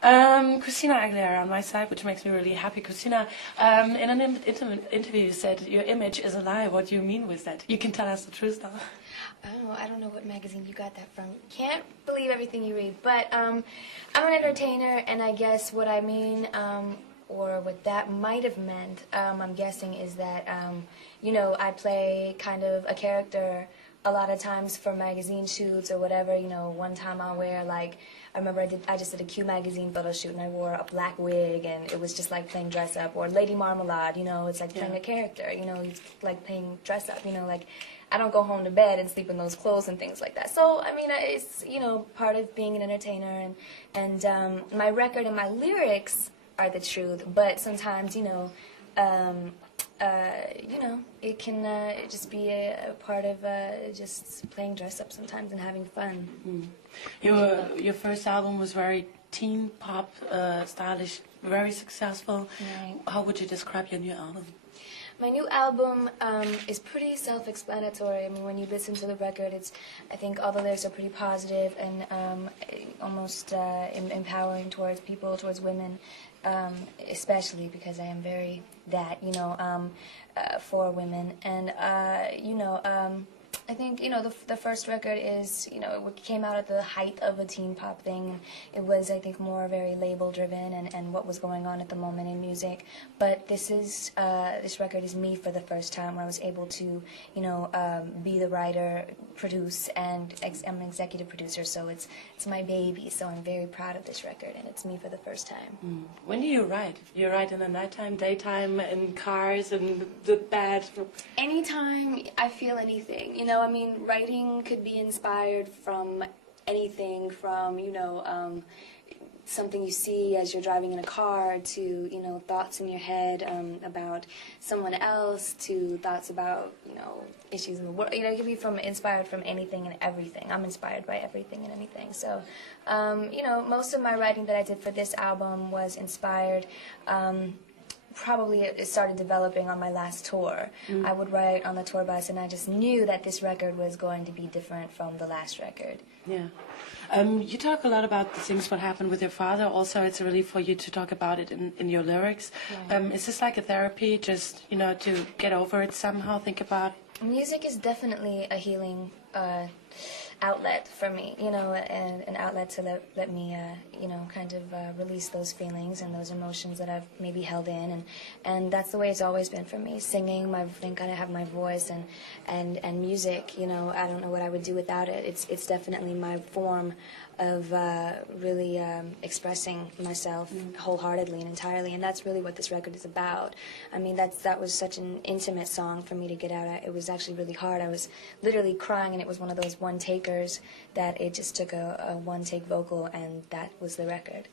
Christina Aguilera on my side, which makes me really happy. Christina, in an interview you said your image is a lie. What do you mean with that? You can tell us the truth now. Oh, I don't know what magazine you got that from. Can't believe everything you read. But I'm an entertainer, and I guess what I mean, or what that might have meant, I'm guessing, is that, you know, I play kind of a character a lot of times for magazine shoots or whatever. You know, one time I'll wear, like, I remember I just did a Q magazine photo shoot, and I wore a black wig, and it was just like playing dress up. Or Lady Marmalade, you know, it's like playing a character, you know, it's like playing dress up, you know, like I don't go home to bed and sleep in those clothes and things like that. So, I mean, it's, you know, part of being an entertainer, and my record and my lyrics are the truth, but sometimes, you know, it can just be a part of just playing dress up sometimes and having fun. Your first album was very teen pop, stylish, very successful. Right. How would you describe your new album? My new album is pretty self-explanatory. I mean, when you listen to the record, I think all the lyrics are pretty positive and almost empowering towards people, towards women, especially because I am very that, you know, for women. And, you know, I think, you know, the first record is, you know, it came out at the height of a teen pop thing. It was, I think, more very label-driven and what was going on at the moment in music. But this record is me for the first time, where I was able to, you know, be the writer, produce, and I'm an executive producer, so it's my baby. So I'm very proud of this record, and it's me for the first time. When do you write? You write in the nighttime, daytime, in cars, in the bed? Anytime I feel anything, you know. I mean, writing could be inspired from anything, from, you know, something you see as you're driving in a car, to, you know, thoughts in your head about someone else, to thoughts about, you know, issues in the world. You know, it can be inspired from anything and everything. I'm inspired by everything and anything. So, you know, most of my writing that I did for this album was inspired. Probably it started developing on my last tour. I would write on the tour bus, and I just knew that this record was going to be different from the last record. Yeah. You talk a lot about the things what happened with your father. Also, it's a relief for you to talk about it in your lyrics. Right. Is this like a therapy, just, you know, to get over it somehow, think about it? Music is definitely a healing outlet for me, you know, and an outlet to let me, you know, kind of release those feelings and those emotions that I've maybe held in, and that's the way it's always been for me. Singing, I kind of have my voice, and music, you know, I don't know what I would do without it. It's definitely my form of really expressing myself wholeheartedly and entirely, and that's really what this record is about. I mean, that was such an intimate song for me to get out. It was actually really hard. I was literally crying, and it was one of those one-takers that it just took a one-take vocal, and that was the record.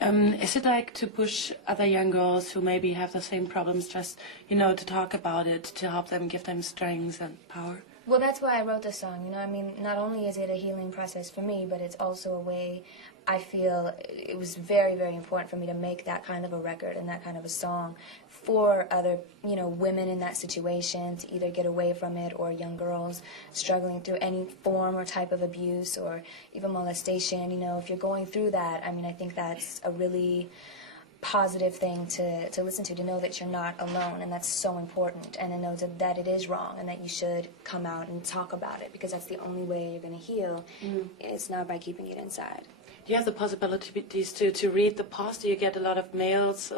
Is it like to push other young girls who maybe have the same problems, just, you know, to talk about it, to help them, give them strength and power? Well, that's why I wrote the song, you know. I mean, not only is it a healing process for me, but it's also a way I feel it was very, very important for me to make that kind of a record and that kind of a song for other, you know, women in that situation to either get away from it, or young girls struggling through any form or type of abuse or even molestation. You know, if you're going through that, I mean, I think that's a really positive thing to listen to know that you're not alone, and that's so important, and to know that it is wrong and that you should come out and talk about it, because that's the only way you're going to heal. It's not by keeping it inside. Do you have the possibilities to read the post? Do you get a lot of mails,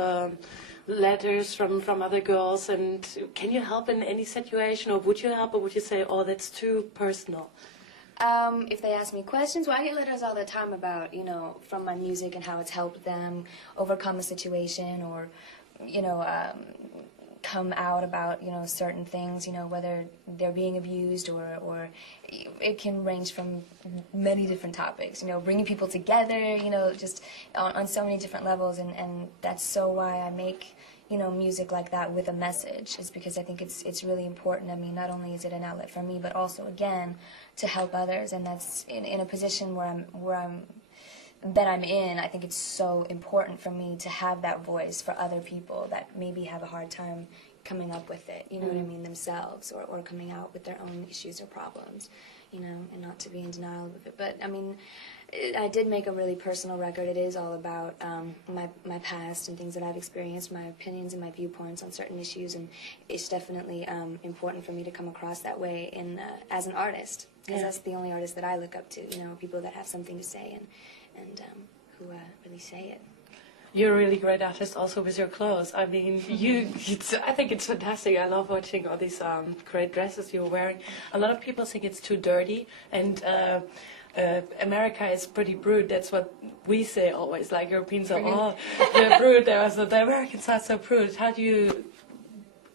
letters from other girls, and can you help in any situation, or would you help, or would you say, oh, that's too personal? If they ask me questions, well, I get letters all the time about, you know, from my music and how it's helped them overcome a situation, or, you know, come out about, you know, certain things, you know, whether they're being abused, or it can range from many different topics, you know, bringing people together, you know, just on so many different levels, and that's so why I make, you know, music like that with a message, is because I think it's really important. I mean, not only is it an outlet for me, but also, again, to help others, and that's in a position where I'm in. I think it's so important for me to have that voice for other people that maybe have a hard time coming up with it, you know what I mean, themselves, or coming out with their own issues or problems, you know, and not to be in denial of it. But, I mean, I did make a really personal record. It is all about my past and things that I've experienced, my opinions and my viewpoints on certain issues, and it's definitely important for me to come across that way as an artist, because that's the only artist that I look up to. You know, people that have something to say and who really say it. You're a really great artist also with your clothes. I mean, I think it's fantastic. I love watching all these great dresses you're wearing. A lot of people think it's too dirty, and America is pretty rude. That's what we say always. Like, Europeans are, oh, they're rude. The Americans are so rude. How do you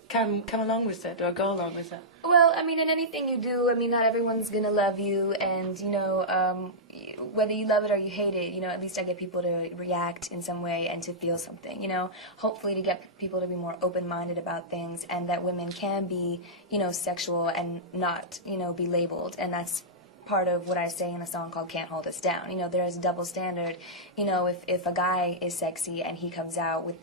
come along with that, or go along with that? Well, I mean, in anything you do, I mean, not everyone's gonna love you, and you know, whether you love it or you hate it, you know, at least I get people to react in some way and to feel something, you know, hopefully to get people to be more open-minded about things, and that women can be, you know, sexual and not, you know, be labeled, and that's part of what I say in a song called Can't Hold Us Down. You know, there is a double standard. You know, if a guy is sexy and he comes out with,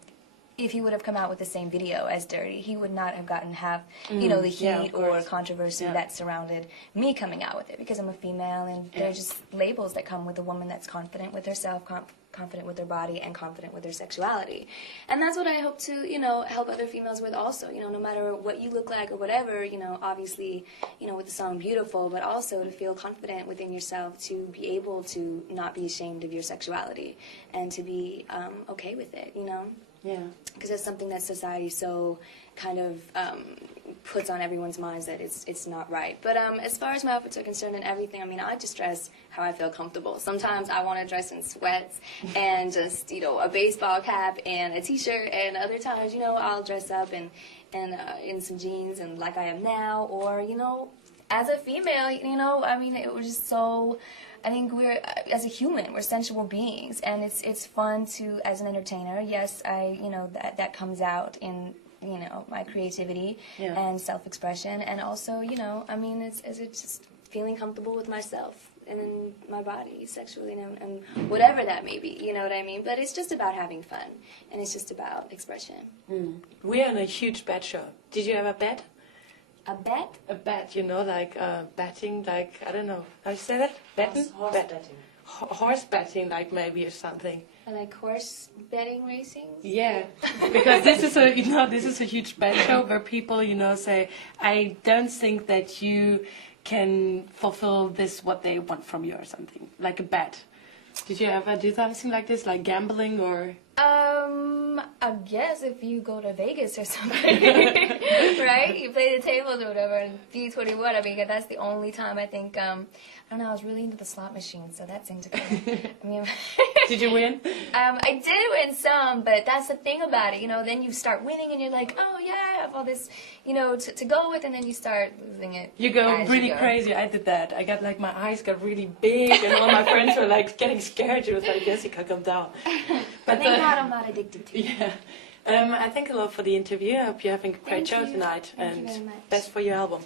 if he would have come out with the same video as dirty, he would not have gotten half, you know, the heat or controversy that surrounded me coming out with it, because I'm a female, and there are just labels that come with a woman that's confident with herself, confident with her body, and confident with her sexuality. And that's what I hope to, you know, help other females with also, you know, no matter what you look like or whatever, you know, obviously, you know, with the song Beautiful, but also to feel confident within yourself, to be able to not be ashamed of your sexuality, and to be okay with it, you know? Yeah. Because it's something that society so kind of puts on everyone's minds that it's not right. But as far as my outfits are concerned and everything, I mean, I just dress how I feel comfortable. Sometimes I want to dress in sweats and just, you know, a baseball cap and a t-shirt, and other times, you know, I'll dress up in some jeans and like I am now, or, you know, as a female, you know, I mean, it was just so... I think we're, as a human, we're sensual beings, and it's fun to, as an entertainer, yes, you know, that comes out in, you know, my creativity and self-expression, and also, you know, I mean, it's just feeling comfortable with myself and in my body sexually, and whatever that may be, you know what I mean? But it's just about having fun, and it's just about expression. We are in a huge bet show. Did you ever bet? A bet? A bet, you know, like betting, like, I don't know, how you say that? Betting? Horse betting. Horse betting, like, maybe, or something. Like horse betting racing? Yeah, because this is a, you know, this is a huge bet show where people, you know, say, I don't think that you can fulfill this, what they want from you, or something, like a bet. Did you ever do something like this, like gambling, or? I guess if you go to Vegas or something, right? You play the tables or whatever, and B21, I mean, that's the only time I think, I don't know, I was really into the slot machine, so that seemed to come. I mean, did you win? I did win some, but that's the thing about it, you know, then you start winning and you're like, oh yeah, I have all this, you know, to go with, and then you start losing it. You go really crazy. I did that. I got, like, my eyes got really big, and all my friends were, like, getting scared. It was like, Jessica, come down. But thank God I'm not addicted to it. Yeah. I thank a lot for the interview. I hope you're having a great show tonight, and best for your album.